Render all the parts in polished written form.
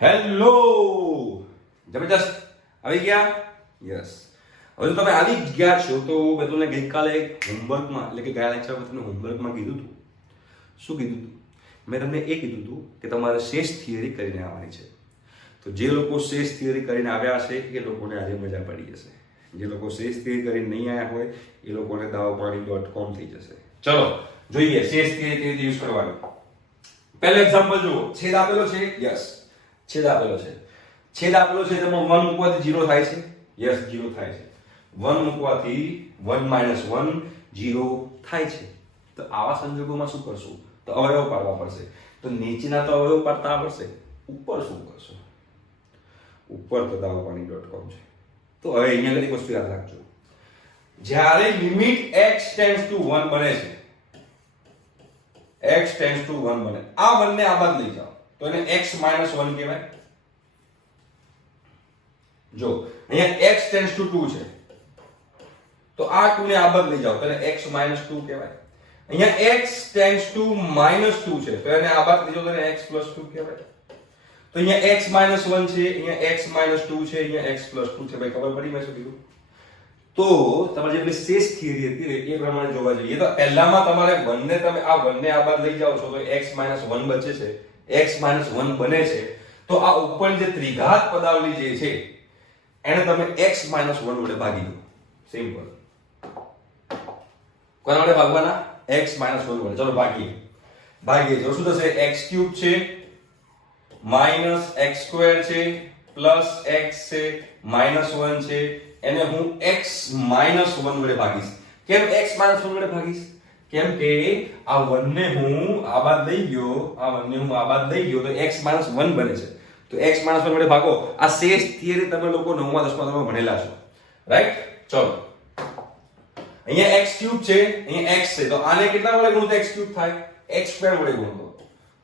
Hello, જબરજસ્ત આવી ગયા. યસ, હવે જો તમે આવી જ ગયા છો તો મેં તમને ગઈકાલે હોમવર્કમાં એટલે કે ગયા લેક્ચરમાં તમને હોમવર્કમાં કીધું હતું. શું કીધું હતું? મેં તમને એ કીધું હતું કે તમારે શેષ થિયરી કરીને આવવાની છે. તો જે લોકો શેષ થિયરી કરીને આવ્યા હશે એ લોકોને આજે મજા પડી જશે. જે લોકો શેષ થિયરી કરીને નહીં આવ્યા હોય એ લોકોને dawapaani.com થઈ જશે. ચલો જોઈએ શેષ થિયરી કેવી રીતે યુઝ કરવાની. પહેલો એક્ઝામ્પલ જુઓ. છેદ આપેલો છે. યસ, છેદ આપેલો છે. છેદ આપેલો છે તેમાં 1 મૂકવાથી 0 થાય છે. યસ, 0 થાય છે. 1 મૂકવાથી 1 - 1 0 થાય છે. તો આવા સંજોગોમાં શું કરશું? તો અવયવ પાડવા પડશે. તો નીચેના તો અવયવ પાડતા આવડશે, ઉપર શું કરશો? ઉપર તો dawapaani.com છે. તો હવે અહીંયા આગળ એક વસ્તુ યાદ રાખજો. જ્યારે લિમિટ x ટેન્ડ્સ ટુ 1 બને છે, x ટેન્ડ્સ ટુ 1 બને, આ બંને આ બાદ લઈ જાઓ તો એને x - 1 કહેવાય. જો અહીંયા x ટેન્ડ્સ ટુ 2 છે તો આ 2 ને આ બાદ લઈ જાઓ તો એને x - 2 કહેવાય. અહીંયા x ટેન્ડ્સ ટુ -2 છે તો એને આ બાદ લઈ જાઓ તો એને x + 2 કહેવાય. તો અહીંયા x - 1 છે, અહીંયા x - 2 છે, અહીંયા x + 2 છે. ભાઈ ખબર પડી મેં શું કીધું? તો તમારે જે શેષ થિયરી હતી ને એ પ્રમાણે જોવા જઈએ તો પહેલામાં તમારે 1 ને તમે આ 1 ને આ બાદ લઈ જાઓ છો તો x - 1 બચે છે, x - 1 બને છે. તો આ ઉપર જે ત્રિઘાત પદાવલી જે છે એને તમે x - 1 વડે ભાગી દો. સિમ્પલ. કોના વડે ભાગવાના? x - 1 વડે. ચલો ભાગીએ. તો શું થશે? x³ છે -x² છે પ્લસ x છે -1 છે, એને હું x - 1 વડે ભાગીશ. કેમ x - 1 વડે ભાગીશ? કેમ કે આ 1 ને હું આ બાદ લઈ ગયો, તો x - 1 બને છે. તો x - 1 વડે ભાગો. આ શેષ થિયરી તમે લોકો 9મા 10મા ધોરણમાં ભણેલા છો, રાઈટ? ચલો અહીંયા x³ છે, અહીંયા x છે, તો આને કેટલા વડે ગુણો તો x³ થાય? x² વડે ગુણો.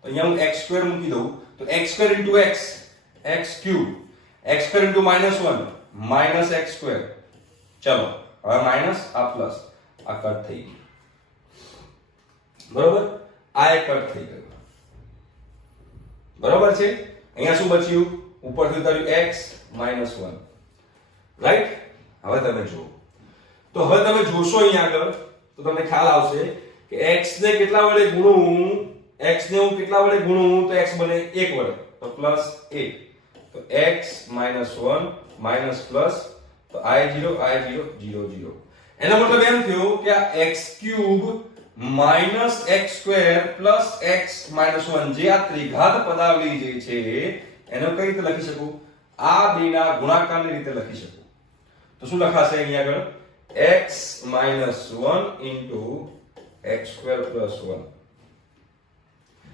તો અહીંયા હું x² મૂકી દઉં તો x² * x, x³ x² * -1 -x². ચલો હવે માઈનસ આ પ્લસ, આ કટ થઈ ગયું. બરોબર? આ એક કટ થઈ ગયું. બરોબર છે? અહીંયા શું બચ્યું? ઉપરથી ઉતાર્યું x - 1. રાઈટ? હવે તમે જુઓ. તો હવે તમે જોશો અહીંયા આગળ તો તમને ખ્યાલ આવશે કે x ને કેટલા વડે ગુણું? x ને હું કેટલા વડે ગુણું તો x બને 1 વડે, તો +1. તો x - 1 માઈનસ પ્લસ તો i0 0 0. એનો મતલબ એમ થયો કે આ x³ -x² + x - 1 જે આ ત્રિઘાત પદાવલી જે છે એને કઈ રીતે લખી શકું? આ બેના ગુણાકારની રીતે લખી શકું. તો શું લખાશે અહીંયા આગળ? x - 1 * x² + 1.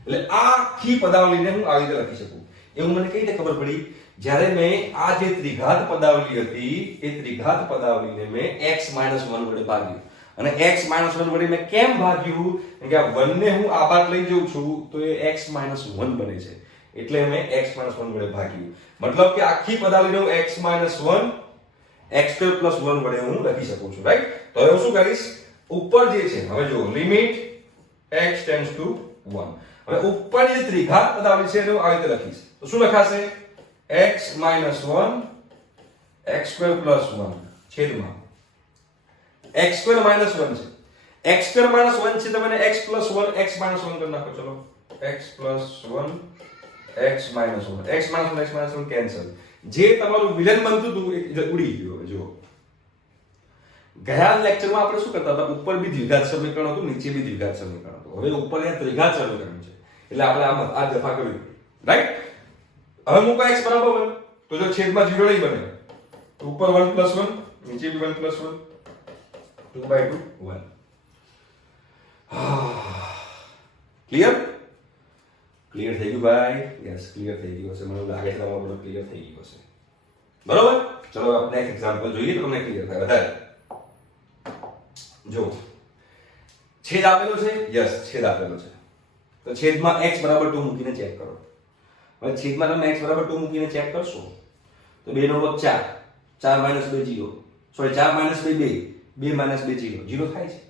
એટલે આ આખી પદાવલીને હું આવી રીતે લખી શકું. એવું મને કઈ રીતે ખબર પડી? જ્યારે મેં આ જે ત્રિઘાત પદાવલી હતી એ ત્રિઘાત પદાવલીને મેં x - 1 વડે ભાગ્યું. અને x - 1 વડે મેં કેમ ભાગ્યું? કારણ કે આ 1 ને હું આ બાદ લઈ જઉં છું તો એ x - 1 બને છે, એટલે મેં x - 1 વડે ભાગ્યું. મતલબ કે આખી પદાવલીને હું x - 1 x² + 1 વડે હું લખી શકું છું, રાઈટ? તો હવે હું શું કરીશ? ઉપર જે છે હવે જો લિમિટ x ટેન્ડ્સ ટુ 1. હવે ઉપર જે ત્રિઘાત પદાવલી છે એને હું આવી રીતે લખીશ. તો શું લખાશે? x - 1 x² + 1 છેદમાં x² - 1 છે. x² - 1 છે તો મને x + 1 x - 1 કરી નાખો. ચલો x + 1 x - 1 x - 1 કેન્સલ. જે તમારું વિલન બનતું હતું એ ઉડી ગયું. હવે જુઓ, ગયા લેક્ચરમાં આપણે શું કરતા હતા? ઉપર બી દ્વિઘાત સમીકરણ હતું, નીચે બી દ્વિઘાત સમીકરણ હતું. હવે ઉપર એ ત્રિઘાત સમીકરણ છે એટલે આપણે આ દફા કર્યું, રાઈટ? હવે મૂકો x = 1 તો જો છેદમાં 0 નહીં બને તો ઉપર 1 + 1 નીચે બી 1 + 1 2/2 1. ક્લિયર થઈ ગયું ભાઈ? યસ, ક્લિયર થઈ ગયું હશે. મને લાગે છે તમારું બધું ક્લિયર થઈ ગયું હશે. બરોબર? ચલો આપણે એક એક્ઝામ્પલ જોઈએ તો તમને ક્લિયર થાય વધારે. જો છેદ આપેલો છે. યસ, છેદ આપેલો છે. તો છેદમાં x = 2 મૂકીને ચેક કરો. હવે છેદમાં તમે x = 2 મૂકીને ચેક કરશો તો 2 નો વર્ગ 4, 4 - 2 0, સોરી 4 - 2 2, 2 - 2 0 થાય છે.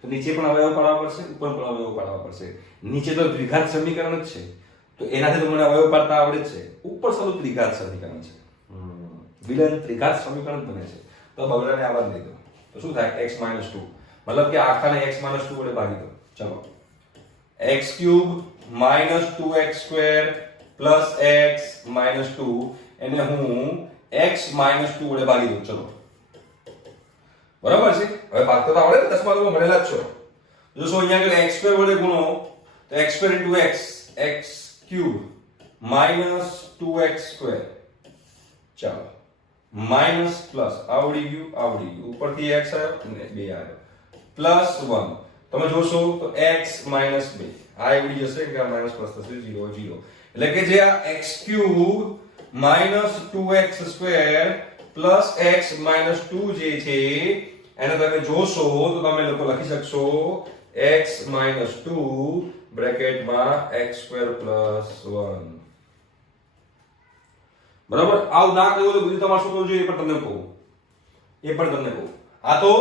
તો નીચે પણ અવયવ પાડવા પડશે, ઉપર પણ અવયવ પાડવા પડશે. નીચે તો દ્વિઘાત સમીકરણ જ છે તો એનાથી તો મને અવયવ પાડતા આવડે જ છે. ઉપર સારું ત્રિઘાત સમીકરણ છે. વિલન ત્રિઘાત સમીકરણ બને છે. તો બગડાને આવા દઈ દો તો શું થાય x - 2 મતલબ કે આખાને x - 2 વડે ભાગી દો. ચલો x³ - 2x² પ્લસ x - 2 એને હું x - 2 વડે ભાગી દઉં. ચલો બરાબર છે. હવે ભાગતા તો આવડે ને, 10 માં ભણેલા જ છો. જોશો અહીંયા આગળ x² વડે ગુણો તો x² * x x³ - 2x². ચાલો માઈનસ પ્લસ આવડી ગયું ઉપરથી x આવ્યો અને 2 આવ્યો પ્લસ 1. તમે જોશો તો x - 2 આ આવડી જશે કે આ માઈનસ પ્લસ થશે 0 0 એટલે કે જે આ x³ - 2x² પ્લસ x - 2 જે છે એને તમે જોશો તો તમે લોકો લખી શકશો x - 2 બ્રેકેટમાં x² + 1. બરાબર. આવું ના કર્યું તો બીજું તમારે શું કરવું જોઈએ એ પણ તમને કહું. આ તો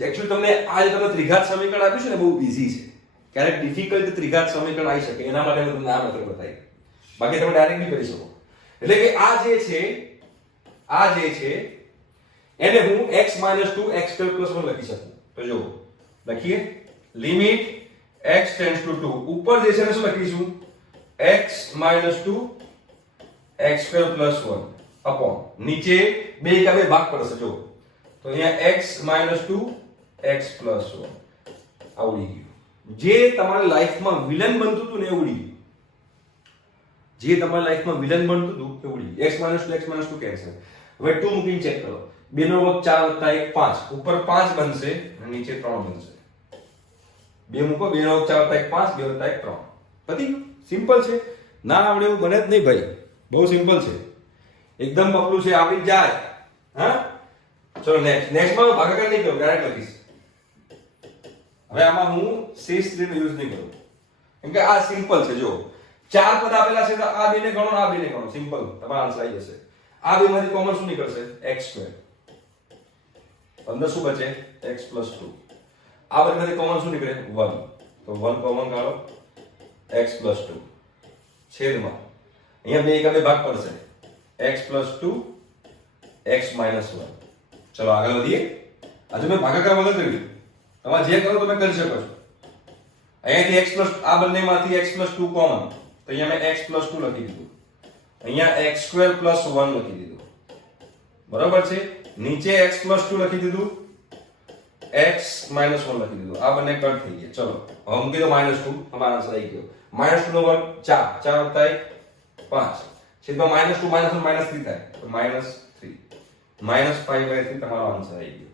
એક્ચ્યુઅલી તમને આ જે તમે ત્રિઘાત સમીકરણ આપ્યું છે ને બહુ ઈઝી છે. ક્યારેક ડિફિકલ્ટ ત્રિઘાત સમીકરણ આવી શકે એના માટે મેં તમને આ મેથડ બતાવી. બાકી તમે ડાયરેક્ટ બી કરી શકો. એટલે કે આ જે છે એને હું x - 2 x² + 1 લખી શકું. તો જો લખીએ લિમિટ x → 2 ઉપર જે છે એને શું લખીશું x - 2 x² + 1 અપોન નીચે બે કા બે ભાગ પડશે. જો તો અહીંયા x - 2 x + 1 આવડી ગયું. જે તમારી લાઈફમાં વિલન બનતું હતું ને એ ઉડી ગયું. જે તમારી લાઈફમાં વિલન બનતું હતું એ ઉડી ગયું. x - 2 x - 2 cancel. હવે 2 મૂકીને ચેક કરો. 2 નો વર્ગ 4 + 1 5 ઉપર 5 બનશે અને નીચે 3 બનશે. 2 મૂકો 2 નો વર્ગ 4 + 1 5 2 + 1 3. પતી ગયું. સિમ્પલ છે. ના આવડે એવું બને જ નહીં ભાઈ. બહુ સિમ્પલ છે. એકદમ પપલું છે. આવડી જાય. હા ચલો નેક્સ્ટ માં ભાગાકાર નહીં કરું, ડાયરેક્ટ લખીશ. હવે આમાં હું શેષ રીતનો યુઝ નહીં કરું કેમ કે આ સિમ્પલ છે. જો 4 પદ આપેલા છે તો આ બેને ગણો આ બેને ગણો. સિમ્પલ તમારો આન્સર આવી જશે. આ બેમાંથી કોમન શું નીકળશે x². અંદર શું બચે x + 2. આ બેમાંથી કોમન શું નીકળે 1. તો 1 કોમન કાઢો x + 2 છેદમાં અહીંયા બે એકા બે ભાગ પડશે x + 2 x - 1. ચલો આગળ વધીએ. આજે મેં ભાગાકાર વગર કર્યું. તમારે જે કરો તમે કરી શકો છો. અહીંયાથી x+ આ બંનેમાંથી x + 2 કોમન તો અહીંયા મેં x + 2 લખી દીધું. અહીંયા x² + 1 લખી દીધું. બરાબર છે. નીચે x + 2 લખી દીધું x - 1 લખી દીધું. આ બંને કટ થઈ ગયા. ચલો હવે મૂકી દો -2. અમારો આન્સર આવી ગયો. -2 નો વર્ગ 4 4 + 1 5 છેદમાં -2 -1 -3 થાય તો -3 -5/3 તમારો આન્સર આવી ગયો.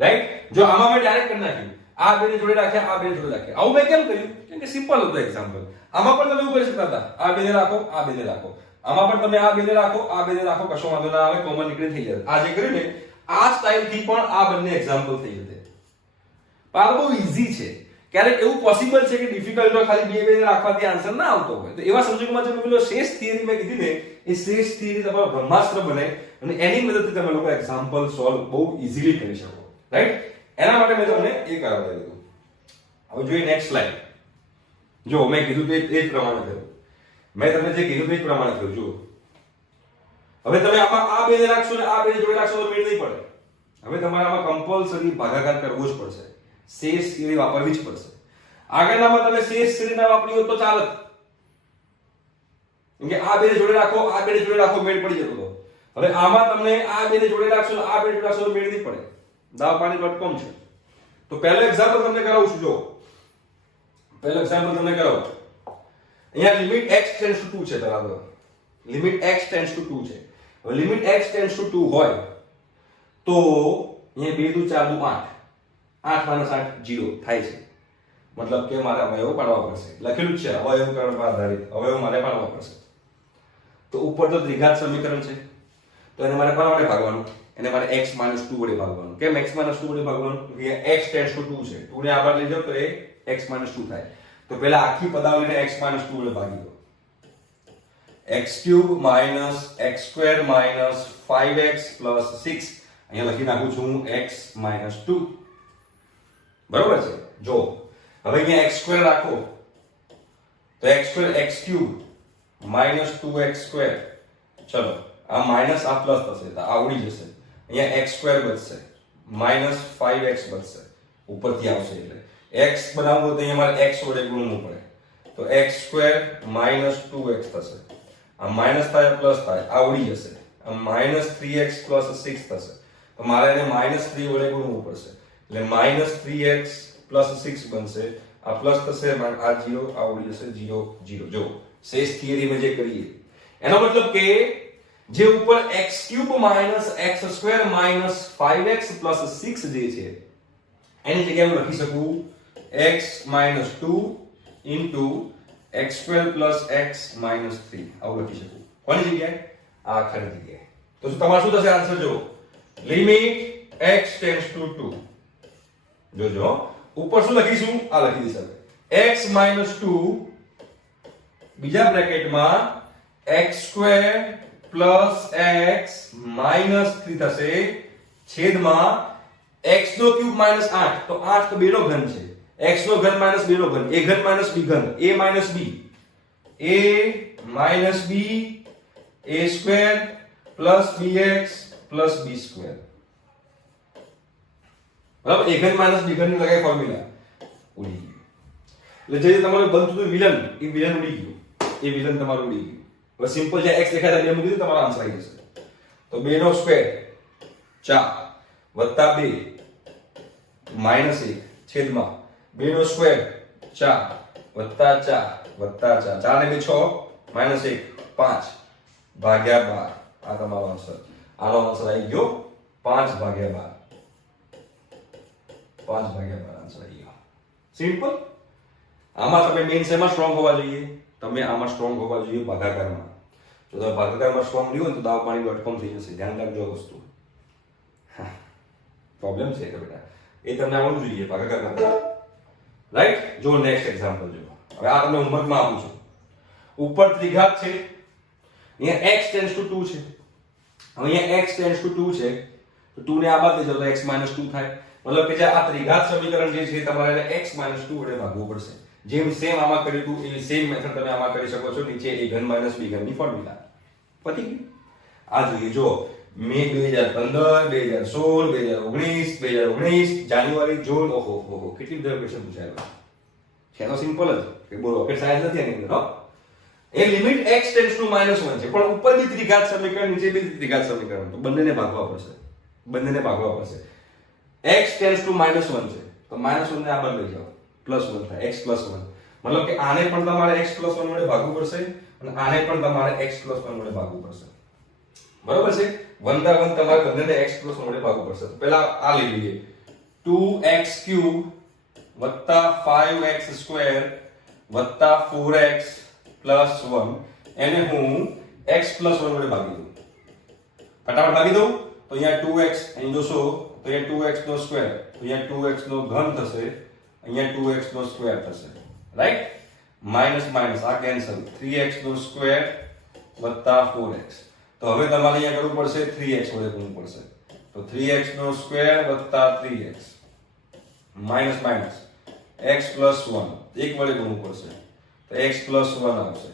રાઈટ. જો આમાં મેં ડાયરેક્ટ કરી નાખ્યું. આ બેને જોડે રાખ્યા આ બેને જોડે રાખ્યા. આવું મેં કેમ કર્યું કેમ કે સિમ્પલ હતું એક્ઝામ્પલ. આમાં પણ તમે એવું કરી શકતા હતા. આ બેને રાખો આ બેને રાખો. આમાં પણ તમે આ બેને રાખો આ બેને રાખો. કશો વાંધો ના આવે. કોમન નીકળી થઈ જશે. આ જે કર્યું ને આ સ્ટાઇલ થી પણ આ બંને એક્ઝામ્પલ થઈ જશે. પણ આ બહુ ઈઝી છે. ક્યારેક એવું પોસિબલ છે કે ડિફિકલ્ટ હોય ખાલી બે બેને રાખવાથી આન્સર ના આવતો હોય. તો એવા સંજોગોમાં જે પેલો શેષ થિયરી મેં કીધી ને એ શેષ થિયરી તમારો બ્રહ્માસ્ત્ર બને અને એની મદદથી તમે લોકો એક્ઝામ્પલ સોલ્વ બહુ ઈઝીલી કરી શકો. રાઈટ. એના માટે મેં તમને એક આવડે દીધું. હવે જોઈએ નેક્સ્ટ સ્લાઇડ. જો મેં કીધું તો એ જ પ્રમાણે કર્યું. મેં તમને જે કીધું તે જ પ્રમાણે કર્યું. જુઓ હવે તમે આમાં આ બેને રાખશો ને આ બેને જોડે રાખશો તો મેળ નહીં પડે. હવે તમારે આમાં કમ્પલસરી ભાગાકાર કરવો જ પડશે. શેષ થિયરી વાપરવી જ પડશે. આગળનામાં તમે શેષ થિયરી ના વાપરી હોત તો ચાલે. કેમ કે આ બેને જોડે રાખો આ બેને જોડે રાખો મેળ પડી જતો હતો. હવે આમાં તમને આ બેને જોડે રાખશો ને આ બેને જોડે રાખશો તો મેળ નહીં પડે. દાવ પાણી ડોટ છે. તો પહેલો એક્ઝામ્પલ તમને કરાવું છું. જો પહેલો એક્ઝામ્પલ તમને કરાવું. અહીંયા લિમિટ x → 2 છે. બરાબર. લિમિટ x → 2 છે. હવે લિમિટ x → 2 હોય તો અહીંયા 2 × 4 = 8 8 - 8 0 થાય છે. મતલબ કે મારે અવયવ પાડવા પડશે. લખેલું જ છે અવયવ કરણ પર આધારિત અવયવ મારે પાડવા પડશે. તો ઉપર તો ત્રિઘાત સમીકરણ છે તો એને મારે કોના વડે ભાગવાનું એને મારે x - 2 વડે ભાગવાનું. કેમ x - 2 વડે ભાગવાનું કે x → 2 છે. 2 ને આગળ લઈ જાવ તો એ x - 2 થાય. તો પહેલા આખી પદાવલીને x - 2 વડે ભાગી દો. x³ - x² - 5x + 6 અહીંયા લખી નાખું છું x - 2. બરોબર છે. જો હવે અહીંયા x² રાખો તો x² x³ -2x². ચલો આ માઈનસ આ પ્લસ થશે તો આવડી જશે. અહીંયા x² બચશે -5x બચશે ઉપરથી આવશે એટલે x બનાવવું તો અહીંયા મારે x વડે ગુણવું પડે તો x² -2x થશે. આ માઈનસ થાય પ્લસ થાય આવડી જશે. આ -3x + 6 થશે તો મારે એને -3 વડે ગુણવું પડશે એટલે -3x + 6 બનશે. આ પ્લસ થશે આ 0 આવડી જશે 0 0. જો શેષ થિયરીમાં જે કરીએ એનો મતલબ કે જે ઉપર x³ -x² -5x + 6 જે છે એની જગ્યાએ હું લખી શકું x - 2 * x² + x - 3 આવું લખી શકું. કોની જગ્યાએ? આ આખરની જગ્યાએ. તો તમારે શું થશે આન્સર જો લિમિટ x → 2. જોજો ઉપર શું લખીશું આ લખી દઈશું x - 2 બીજા બ્રેકેટમાં x² + x - 3 થશે છેદમાં x³ - 8 તો 8 તો 2 નો ઘન છે. x નો ઘન - 2 નો ઘન a ઘન - b ઘન a - b a - b a² + bx + b². બરાબર. a ઘન - b ઘન ની લગાય ફોર્મ્યુલા ઉડી ગયું એટલે જે તમારું બનતું હતું વિલન એ વિલન ઉડી ગયું. એ વિલન તમારું ઉડી ગયું. હવે સિમ્પલ જે x દેખાય છે એ મૂકી દો તમારો આન્સર આવી જશે. તો 2 નો સ્ક્વેર 4 + 2 - 1 છેદમાં 2 નો સ્ક્વેર 4 + 4 + 4 4 ને 2 6 -1 5 ભાગ્યા 12. આ તમારો આન્સર. આનો આન્સર આવી ગયો 5 ભાગ્યા 12. 5 ભાગ્યા 12 આન્સર આવી ગયો. સિમ્પલ. આમાં તમે મેઈન શેમાં સ્ટ્રોંગ હોવા જોઈએ? તમે આમાં સ્ટ્રોંગ હોવા જોઈએ ભાગાકારમાં. જો તમે ભાગાકારમાં સ્ટ્રોંગ લ્યો ને તો dawapaani.com થઈ જશે. ધ્યાન રાખજો આ વસ્તુ. પ્રોબ્લેમ છે બેટા. એ તમને આવડવું જોઈએ ભાગાકાર કરતા. રાઈટ? જો નેક્સ્ટ એક્ઝામ્પલ જો. હવે આ તમને હોમવર્કમાં આપું છું. ઉપર ત્રિઘાત છે. અહીંયા x → 2 છે. હવે અહીંયા x → 2 છે. તો 2 ને આ બાદ લઈ જાઓ તો x - 2 થાય. મતલબ કે જે આ ત્રિઘાત સમીકરણ જે છે તમારે એને x - 2 વડે ભાગવું પડશે. જેમ સેમ આમાં કર્યું હતું એવી સેમ મેથડ તમે આમાં કરી શકો છો. નીચે a ઘન - b ઘન ની ફોર્મ્યુલા. પતી ગયું? આ જોઈએ જો મે 2015 2016 2019 જાન્યુઆરી જૂન ઓહો કેટલી બધા ક્વેશ્ચન પૂછાયેલા છે. તો સિમ્પલ જ કે બહુ રોકેટ સાયન્સ નથી એની અંદર. એ લિમિટ x → -1 છે પણ ઉપર બી ત્રિઘાત સમીકરણ નીચે બી ત્રિઘાત સમીકરણ તો બંનેને ભાગવા પડશે. x → -1 છે તો -1 ને આ બાજુ લઈ જાઓ +1 થાય x + 1. મતલબ કે આને પણ તમારે x + 1 વડે ભાગવું પડશે અને આને પણ તમારે x + 1 વડે ભાગવું પડશે. બરોબર છે? 1 બાય 1 તમારે બંનેને x + 1 વડે ભાગવું પડશે. તો પહેલા આ લઈ લઈએ 2x³ + 5x² + 4x + 1 એને હું x + 1 વડે ભાગી દઉં. ફટાફટ ભાગી દઉં તો અહીંયા 2x અહીં જોશો તો અહીંયા 2x નો સ્ક્વેર તો અહીંયા 2x નો ઘન થશે અહીંયા 2x નો સ્ક્વેર થશે. રાઈટ? માઈનસ આ કેન્સલ 3x નો સ્ક્વેર + 4x. તો હવે તમારે અહીંયા કરવું પડશે 3x વડે ગુણવું પડશે. તો 3x નો સ્ક્વેર + 3x માઈનસ x + 1 એક વડે ગુણવું પડશે તો x + 1 આવશે.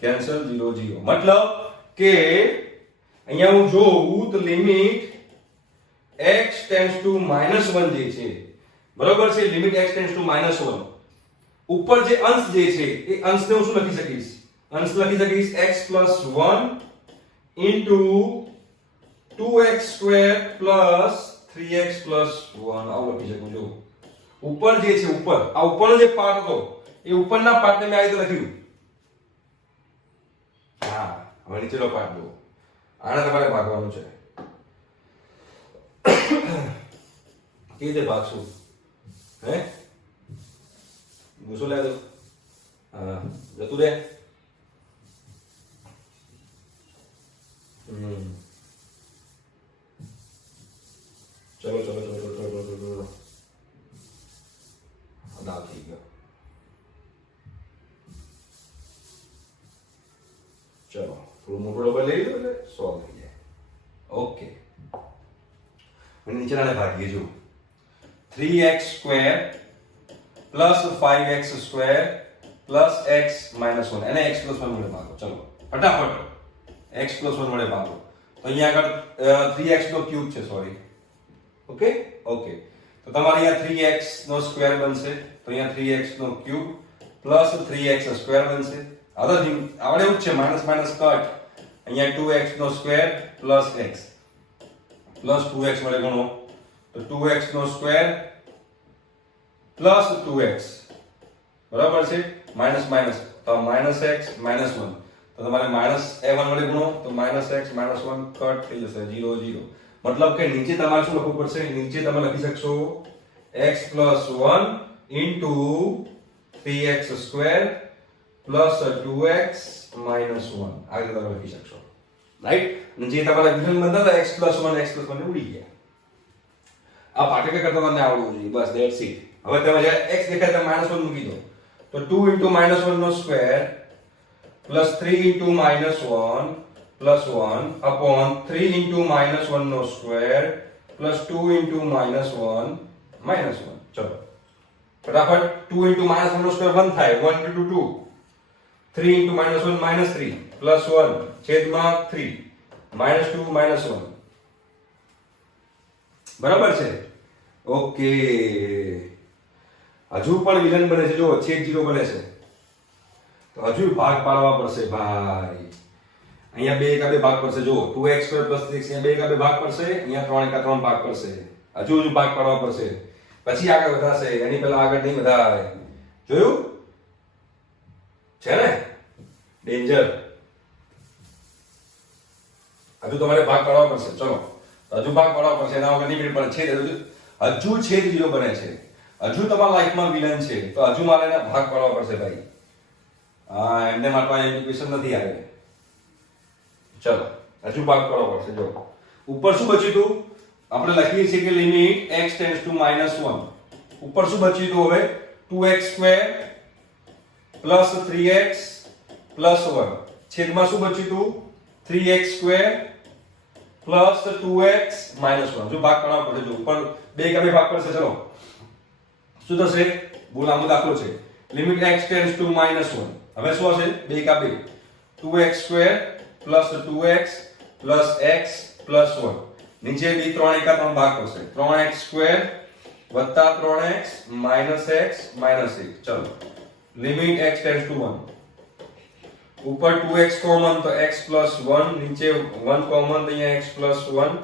કેન્સલ 0 0. મતલબ કે અહીંયા હું જોઉં તો લિમિટ x → -1 જે છે બરોબર છે. લિમિટ x → -1 ઉપર જે અંશ જે છે એ અંશને હું શું લખી શકીશ? અંશ લખી શકીશ x + 1 * 2x² + 3x + 1 આવું લખી શકું. જો ઉપર જે છે ઉપર આ ઉપરનો જે પાર્ટ હતો એ ઉપરના પાર્ટને મેં આ રીતે લખ્યું. હા હવે નીચેનો પાર્ટ જો આને તમારે ભાગવાનું છે. કેવી રીતે ભાગશું? હે ગુસ્સો લાગે હા જતું રે. ચલો દાવ થઈ ગયો. ચલો થોડું મોટું ડબલ લઈ લો એટલે સોલ્વ થઈ જાય. ઓકે નીચેનાને ભાગીએ જો 3x² + 5x² plus x minus 1 એને x પ્લસ 1 વડે ભાગો. ચલો ફટાફટ x પ્લસ 1 વડે ભાગો. તો અહીંયા આગળ 3x નો ક્યુબ છે, સોરી. ઓકે ઓકે, તો તમારે અહીંયા 3x નો સ્ક્વેર બનશે. તો અહીંયા 3x નો ક્યુબ પ્લસ 3x સ્ક્વેર બનશે. આવડે એવું જ છે, માઇનસ માઇનસ કટ. અહીંયા 2x નો square plus x plus 2x વડે ગુણો તો 2x નો સ્ક્વેર પ્લસ 2x બરાબર છે. માઇનસ માઇનસ તો માઇનસ x માઇનસ 1, તો તમારે માઇનસ a1 વડે ગુણો તો માઇનસ x માઇનસ 1 કટ થઈ જશે 0 0. મતલબ કે નીચે તમારે શું લખવું પડશે? નીચે તમે લખી શકશો x plus 1 into 3x square plus 2x minus 1 આ રીતે તમે લખી શકશો, રાઈટ? અને જે તમારા વિધેય બંધા હતા x પ્લસ 1 ને ઉડી ગયા. આ પાઠ્યક્રમ કરતા તમને આવડવું જોઈએ, બસ ધેટ્સ ઇટ. હવે તમે જ્યારે x દેખાય તો માઇનસ 1 મૂકી દો તો 2 ઇન્ટુ માઇનસ 1 નો square plus 3 into minus 1 plus 1 upon 3 into minus 1 નો square plus 2 into minus 1 minus 1. ચલો ફટાફટ 2 ઇન્ટુ માઇનસ 1 નો સ્ક્વેર 1 થાય, 1 into 2, 3 into minus 1 minus 3 plus 1 છેદમાં 3 માઇનસ 2 માઇનસ 1 બરાબર છે. ઓકે, હજુ પણ વિલન બને છે, જો છેદ 0 બને છે તો હજુ ભાગ પાડવા પડશે ભાઈ. અહીંયા 2 એકા 2 ભાગ પડશે, જો 2x સ્ક્વેર પ્લસ 3x અહીંયા 2 એકા 2 ભાગ પડશે, અહીંયા 3 એકા 3 ભાગ પડશે. હજુ ભાગ પાડવા પડશે, પછી આગળ વધાશે. એની પહેલા આગળ નહીં વધાય. જોયું છે ને? ડેન્જર. હજુ તમારે ભાગ પાડવા પડશે. ચલો હજુ ભાગ પાડવા પડશે, એના વગર નહીં પણ છેદ હજુ છેદ 0 બને છે. હજુ તમારા લાઈફમાં વિલન છે તો હજુ મારે એને ભાગ પાડવા પડશે ભાઈ. એમને માટે ઇક્વેશન નથી આવે. ચલો હજુ ભાગ પાડવા પડશે. જો ઉપર શું બચ્યું હતું? આપણે લખીએ છીએ કે લિમિટ x ટેન્ડ્સ ટુ -1. ઉપર શું બચ્યું હતું હવે? 2x square plus 3x plus 1 છેદમાં શું બચ્યું હતું? 3x square plus 2x minus 1. જો ભાગ પાડવા પડશે, જો ઉપર 2 એકા 2 ભાગ પડશે. ચલો શું થશે? બહુ લાંબો દાખલો છે. Limit x tends to -1. હવે શું હશે? 2 એકા 2, 2x square plus 2x plus x plus 1. નીચે બી 3 એકા 3 ભાગ પડશે, 3x સ્ક્વેર વત્તા 3x માઇનસ x માઇનસ 1. ચલો લિમિટ x ટેન્ડ્સ ટુ 1. ઉપર 2x કોમન તો x પ્લસ 1, નીચે 1 કોમન તો અહીંયા x પ્લસ 1.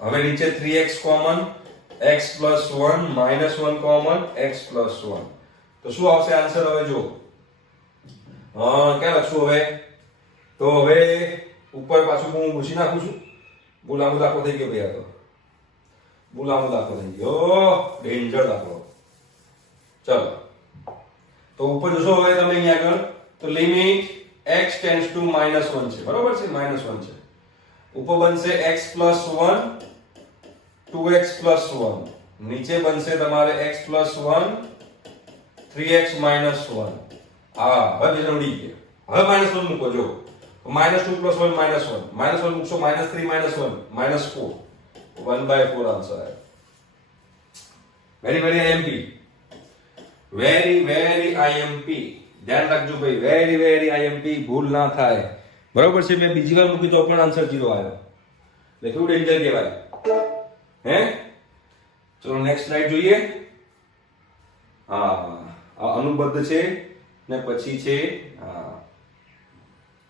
હવે નીચે 3x common, x plus 1 minus 1 common, x plus 1. તો શું આવશે આન્સર? હવે જો ક્યાં લખશું હવે? તો હવે ઉપર પાછું હું મૂકી નાખું છું. બહુ લાંબો દાખલો થઈ ગયો ભાઈ, આ તો બહુ લાંબો દાખલો થઈ ગયો, ડેન્જર દાખલો. ચલો તો ઉપર જોશો હવે તમે અહીંયા આગળ તો લિમિટ x ટેન્ડ્સ ટુ -1 છે, બરોબર છે? -1 છે. ઉપર બનશે x પ્લસ 1 2x પ્લસ 1. નીચે બનશે તમારે x પ્લસ 1 3x માઇનસ 1. હા હવે બીજો ઉડી ગયો. હવે -1 મૂકો. જો -2 પ્લસ 1 -1 -1 મૂકશો -3 -1 -4 1/4 આન્સર આવ્યો. Very very IMP, very very IMP. ધ્યાન રાખજો ભાઈ, વેરી વેરી આઈએમપી, ભૂલ ના થાય. બરોબર છે? મેં બીજી વાર મૂકી તો પણ આન્સર 0 આવ્યો. એટલે કેવું ડેન્જર કહેવાય હે? ચલો નેક્સ્ટ સ્લાઇડ જોઈએ. હા આ અનુબદ્ધ છે ને પછી છે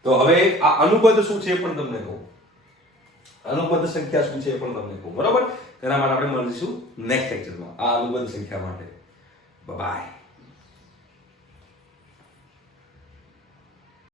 તો હવે આ અનુબદ્ધ શું છે પણ તમને કહું. અનુબદ્ધ સંખ્યા શું છે પણ તમને કહું, બરોબર? તેના માટે આપણે મળીશું નેક્સ્ટ લેક્ચરમાં આ અનુબદ્ધ સંખ્યા માટે. બાય.